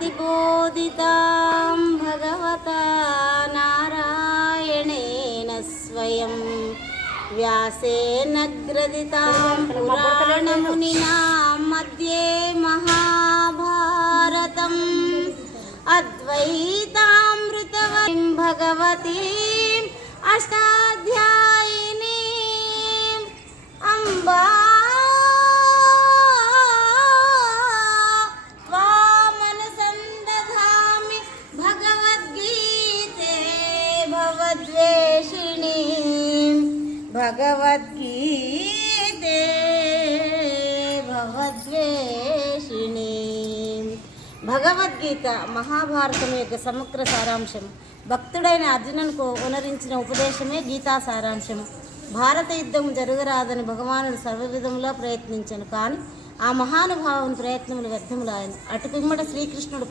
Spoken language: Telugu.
प्रतिबोधितां भगवता नारायणेन स्वयं व्यासेन ग्रथितां पुराणमुनिना मध्ये महाभारतम् अद्वैतामृतवतीं भगवतीम् अष्टाध्यायिनीम् భవద్వేషిణి భగవద్గీతే భవద్వేషిణి భగవద్గీత మహాభారతం యొక్క సమగ్ర సారాంశం. భక్తుడైన అర్జునుకు ఉనరించిన ఉపదేశమే గీతా సారాంశము భారత యుద్ధం జరగరాదని భగవానుడు సర్వవిధంలో ప్రయత్నించాను. కానీ ఆ మహానుభావం ప్రయత్నములు వ్యర్థములాయను. అటుపిమ్మట శ్రీకృష్ణుడు